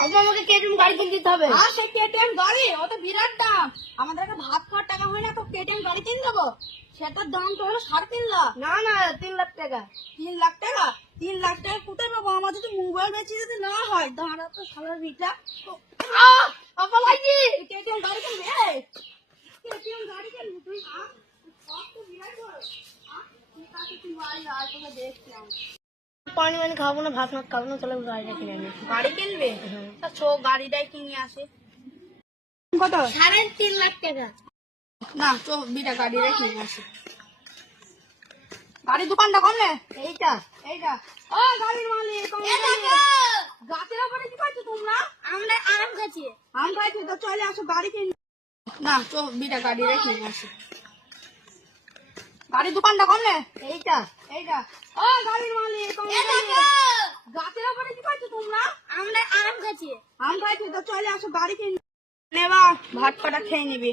আজকে আমাকে কেটিএম গাড়ি কিনে দিতে হবে। আর সেই কেটিএম গাড়ি ও তো বিরাট দাম। আমাদেরকে ভাত খাওয়ার টাকা হয় না তো কেটিএম গাড়ি কিনে দেবো? সেটার দাম তো হলো 3.5 লাখ। না না 3 লাখ টাকা। 3 লাখ টাকা? 3 লাখ টাকা কোথায় পাবো? আমার যদি মোবাইল বেচে যদি না হয়, দাঁড়া তো সারা রিটা। আপা লাগি কেটিএম গাড়ি কিনবি? কেটিএম গাড়ি কিনবি তুই? সব তো বিরাট বড়। ঠিক আছে, তুই বাড়ি আয়, তোকে দেখছি আমি। পানি মানি খাবো না, ভাত ভাত খাবো না, চলে গাড়িটা কিনে আনি। গাড়ি কিনবে? তা চো গাড়িটাই কিনে আসে। কত? 3.5 লাখ টাকা। না, চো বিটা গাড়িটাই কিনে আসে। গাড়ির দোকানটা কমলে? এইটা এইটা। ও গাড়ির মালিক, গাছের উপরে কি করছো তোমরা? আমরা আম খাচ্ছি। আম খাইছো তো চলে আসো গাড়ি কিনে। না, চো বিটা গাড়িটাই কিনে আসে। গাড়ির দোকানটা কমলে? এইটা এইটা। ও গাড়ির মালিক, গাছের উপরে কি করছো তোমরা? আমরা আম খাচ্ছি। আম খাইছো তো চলে আসো গাড়ি কিনে। নেবা ভাত কটা খেয়ে নিবি।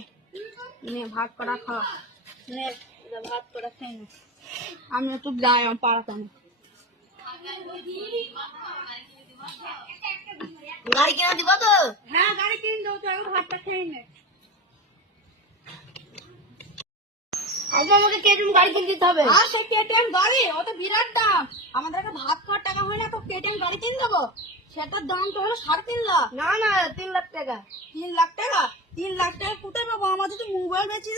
নে ভাত কটা খা। নে ভাত কটা খেয়ে নে। আমি একটু যাই পাড়াতে। গাড়ি কিনে দিব তো? হ্যাঁ, গাড়ি কিনে দেবো, তুই আগে ভাতটা খেয়ে নে। আজকে আমাকে কেটিএম গাড়ি কিনে দিতে হবে। আর সেই কেটিএম গাড়ি ও তো বিরাট দাম। আমাদেরকে ভাত খাওয়ার টাকা হয় না তো কেটিএম গাড়ি কিনে দেবো? সেটার দাম তো হলো 3.5 লাখ। না না 3 লাখ টাকা। 3 লাখ টাকা? 3 লাখ টাকা কোথায় পাবো? আমার যদি মোবাইল বেচে